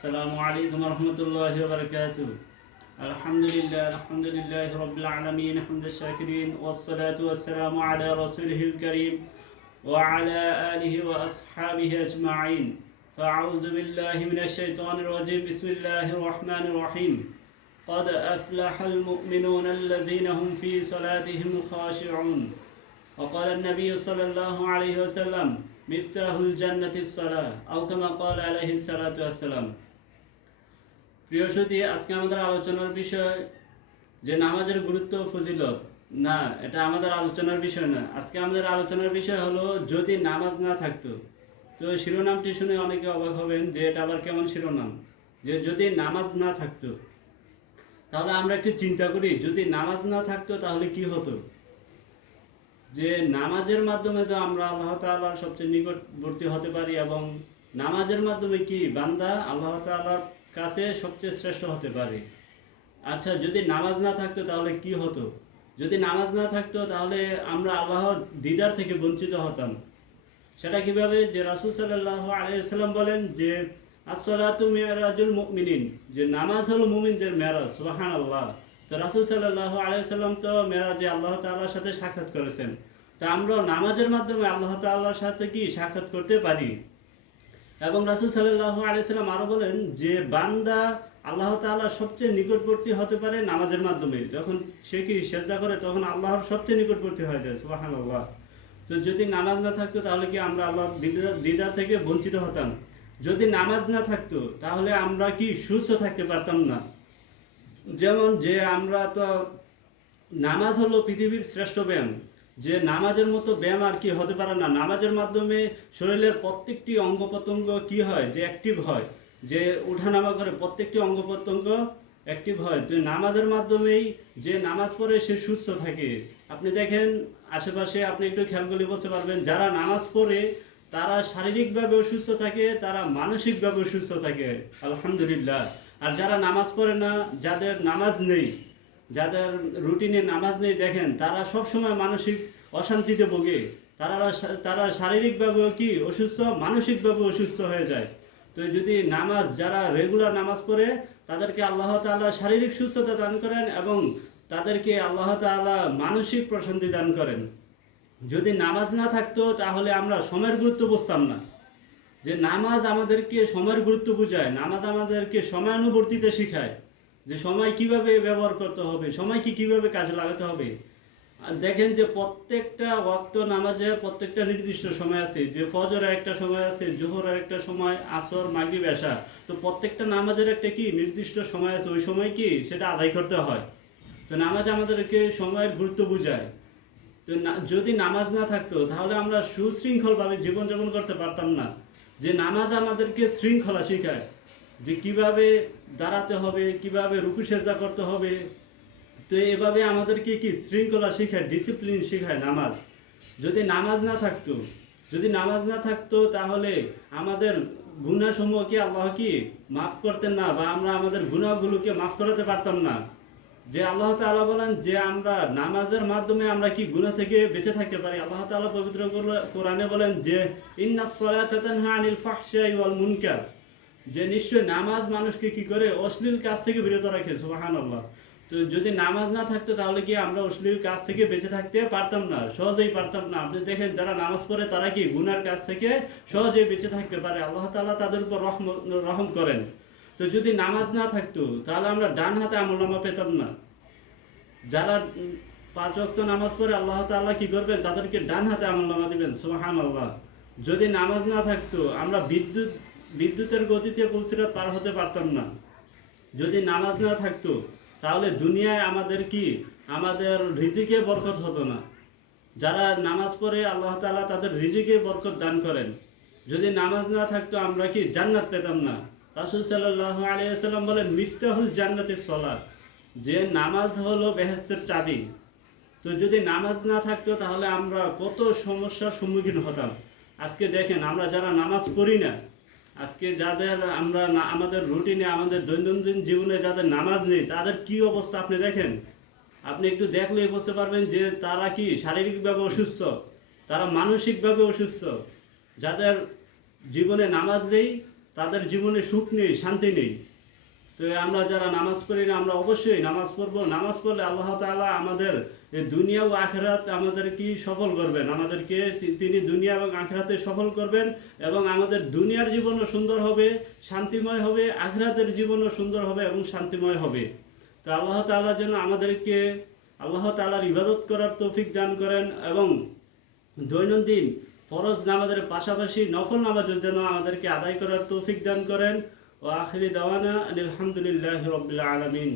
السلام عليكم ورحمة الله وبركاته. الحمد لله رب العالمين حمد الشاكرين والصلاة والسلام على رسوله الكريم وعلى آله وأصحابه أجمعين. فأعوذ بالله من الشيطان الرجيم. بسم الله الرحمن الرحيم. قد أفلح المؤمنون الذين هم في صلاتهم خاشعون. وقال النبي صلى الله عليه وسلم مفتاح الجنة الصلاة أو كما قال عليه الصلاة والسلام. প্রিয় সুধী, আজকে আমাদের আলোচনার বিষয় যে নামাজের গুরুত্ব ফজিলত না, এটা আমাদের আলোচনার বিষয় না। আজকে আমাদের আলোচনার বিষয় হলো যদি নামাজ না থাকতো। তো শিরোনামটি শুনে অনেকে অবাক হবেন যে এটা আবার কেমন শিরোনাম, যে যদি নামাজ না থাকতো। তাহলে আমরা একটু চিন্তা করি, যদি নামাজ না থাকতো তাহলে কি হতো। যে নামাজের মাধ্যমে তো আমরা আল্লাহ তাআলার সবচেয়ে নিকটবর্তী হতে পারি, এবং নামাজের মাধ্যমে কি বান্দা আল্লাহ তাআলার কাছে সবচেয়ে শ্রেষ্ঠ হতে পারে। আচ্ছা, যদি নামাজ না থাকতো তাহলে কি হতো। যদি নামাজ না থাকতো তাহলে আমরা আল্লাহ দিদার থেকে বঞ্চিত হতাম। সেটা কিভাবে, যে রাসূল সাল্লাল্লাহু আলাইহি সাল্লাম বলেন যে আসসালাতু মিরাজুল মুমিনিন, যে নামাজ হলো মুমিনদের মেরাজ। সুবহানাল্লাহ। তো রাসূল সাল্লাল্লাহু আলাইহি সাল্লাম তো মেরাজে আল্লাহ তাআলার সাথে সাক্ষাৎ করেছেন। তা আমরা নামাজের মাধ্যমে আল্লাহ তাআলার সাথে কি সাক্ষাৎ করতে পারি। এবং রাসূল সাল্লাল্লাহু আলাইহি সাল্লাম আরও বলেন যে বান্দা আল্লাহ তাআলার সবচেয়ে নিকটবর্তী হতে পারে নামাজের মাধ্যমে। যখন সে কি সেজদা করে তখন আল্লাহর সবচেয়ে নিকটবর্তী হয়ে যায়। সুবহানাল্লাহ। তো যদি নামাজ না থাকতো তাহলে কি আমরা আল্লাহর দিদার থেকে বঞ্চিত হতাম। যদি নামাজ না থাকতো তাহলে আমরা কি সুস্থ থাকতে পারতাম না। যেমন যে আমরা তো নামাজ হলো পৃথিবীর শ্রেষ্ঠ ব্যায়াম, যে নামাজের মতো ব্যায়াম আর কি হতে পারে না। নামাজের মাধ্যমে শরীরের প্রত্যেকটি অঙ্গ প্রত্যঙ্গ কি হয়, যে অ্যাক্টিভ হয়, যে ওঠানামা করে প্রত্যেকটি অঙ্গ প্রত্যঙ্গ অ্যাক্টিভ হয়। তো নামাজের মাধ্যমেই যে নামাজ পড়ে সে সুস্থ থাকে। আপনি দেখেন আশেপাশে, আপনি একটু খেয়াল করলে বুঝতে পারবেন, যারা নামাজ পড়ে তারা শারীরিকভাবেও সুস্থ থাকে, তারা মানসিকভাবেও সুস্থ থাকে, আলহামদুলিল্লাহ। আর যারা নামাজ পড়ে না, যাদের নামাজ নেই, যাদের রুটিনে নামাজ নেই, দেখেন তারা সবসময় মানসিক অশান্তিতে ভোগে। তারা শারীরিকভাবেও কি অসুস্থ, মানসিকভাবেও অসুস্থ হয়ে যায়। তো যদি নামাজ, যারা রেগুলার নামাজ পড়ে তাদেরকে আল্লাহ তাআলা শারীরিক সুস্থতা দান করেন এবং তাদেরকে আল্লাহ তাআলা মানসিক প্রশান্তি দান করেন। যদি নামাজ না থাকতো তাহলে আমরা সময়ের গুরুত্ব বুঝতাম না। যে নামাজ আমাদেরকে সময়ের গুরুত্ব বোঝায়, নামাজ আমাদেরকে সময়ানুবর্তিতা শেখায়, যে সময় কিভাবে ব্যবহার করতে হবে, সময়কে কিভাবে কাজে লাগাতে হবে। আর দেখেন যে প্রত্যেকটা ওয়াক্ত নামাজে প্রত্যেকটা নির্দিষ্ট সময় আছে, যে ফজরের একটা সময় আছে, জোহরের একটা সময়, আসর, মাগরিব, এশা। তো প্রত্যেকটা নামাজের একটা কি নির্দিষ্ট সময় আছে, ওই সময় কি সেটা আদায় করতে হয়। তো নামাজ আমাদেরকে সময়ের গুরুত্ব বোঝায়। তো যদি নামাজ না থাকতো তাহলে আমরা সুশৃঙ্খলভাবে জীবনযাপন করতে পারতাম না। যে নামাজ আমাদেরকে শৃঙ্খলা শেখায়, যে কিভাবে দাঁড়াতে হবে, কিভাবে রুকু সেজদা করতে হবে। তো এভাবে আমাদেরকে কি শৃঙ্খলা শেখায়, ডিসিপ্লিন শেখায় নামাজ। যদি নামাজ না থাকতো, তাহলে আমাদের গুনাহসমূহকে আল্লাহ কি মাফ করতেন না, বা আমরা আমাদের গুনাহগুলোকে মাফ করাতে পারতাম না। যে আল্লাহ তাআলা বলেন যে আমরা নামাজের মাধ্যমে আমরা কি গুনাহ থেকে বেঁচে থাকতে পারি। আল্লাহ তাআলা পবিত্র কোরআনে বলেন যে ইন্নাস সালাতা তানহা আনিল ফাহশাই ওয়াল মুনকার, যে নিশ্চয় নামাজ মানুষকে কি করে, অশ্লীল কাজ থেকে বিরত রাখে। সুবহানাল্লাহ। তো যদি নামাজ না থাকতো তাহলে কি আমরা অশ্লীল কাজ থেকে বেঁচে থাকতে পারতাম না, সহজেই পারতাম না। আপনি দেখেন যারা নামাজ পড়ে তারা কি গুনার কাজ থেকে সহজেই বেঁচে থাকতে পারে, আল্লাহ তাআলা তাদের উপর রহম করেন। তো যদি নামাজ না থাকতো তাহলে আমরা ডান হাতে আমলনামা পেতাম না। যারা 5 ওয়াক্ত নামাজ পড়ে আল্লাহ তাআলা কি করবেন, তাদেরকে ডান হাতে আমলনামা দিবেন। সুবহানাল্লাহ। যদি নামাজ না থাকতো আমরা বিদ্যুতের গতিতে পুলসিরাত পার হতে পারতাম না। যদি নামাজ না থাকতো তাহলে দুনিয়ায় আমাদের রিজিকে বরকত হতো না। যারা নামাজ পড়ে আল্লাহ তাআলা তাদের রিজিকে বরকত দান করেন। যদি নামাজ না থাকতো আমরা কি জান্নাত পেতাম না। রাসূল সাল্লাল্লাহু আলাইহি ওয়াসাল্লাম বলেন মিফতাহুল জান্নাতিস সালাত, যে নামাজ হলো বেহেশতের চাবি। তো যদি নামাজ না থাকতো তাহলে আমরা কত সমস্যার সম্মুখীন হতাম। আজকে দেখেন আমরা যারা নামাজ পড়ি না, আজকে যাদের আমরা আমাদের রুটিনে, আমাদের দৈনন্দিন জীবনে যাদের নামাজ নেই, তাদের কি অবস্থা আপনি দেখেন। আপনি একটু দেখলেই বুঝতে পারবেন যে তারা কি শারীরিকভাবে অসুস্থ, তারা মানসিকভাবে অসুস্থ। যাদের জীবনে নামাজ নেই তাদের জীবনে সুখ নেই, শান্তি নেই। তো আমরা যারা নামাজ পড়ি না, আমরা অবশ্যই নামাজ পড়বো। নামাজ পড়লে আল্লাহ তাআলা আমাদের এই দুনিয়া ও আখিরাত আমাদের কি সফল করবেন, আমাদেরকে তিনি দুনিয়া এবং আখিরাতে সফল করবেন, এবং আমাদের দুনিয়ার জীবনও সুন্দর হবে, শান্তিময় হবে, আখিরাতের জীবনও সুন্দর হবে এবং শান্তিময় হবে। তো আল্লাহ তাআলা যেন আমাদেরকে আল্লাহ তাআলার ইবাদত করার তৌফিক দান করেন, এবং দৈনন্দিন ফরজ নামাজের পাশাপাশি নফল নামাজের জন্য আমাদেরকে আদায় করার তৌফিক দান করেন। ও আখিরি দাওয়ানা আলহামদুলিল্লাহি রাব্বিল আলামিন।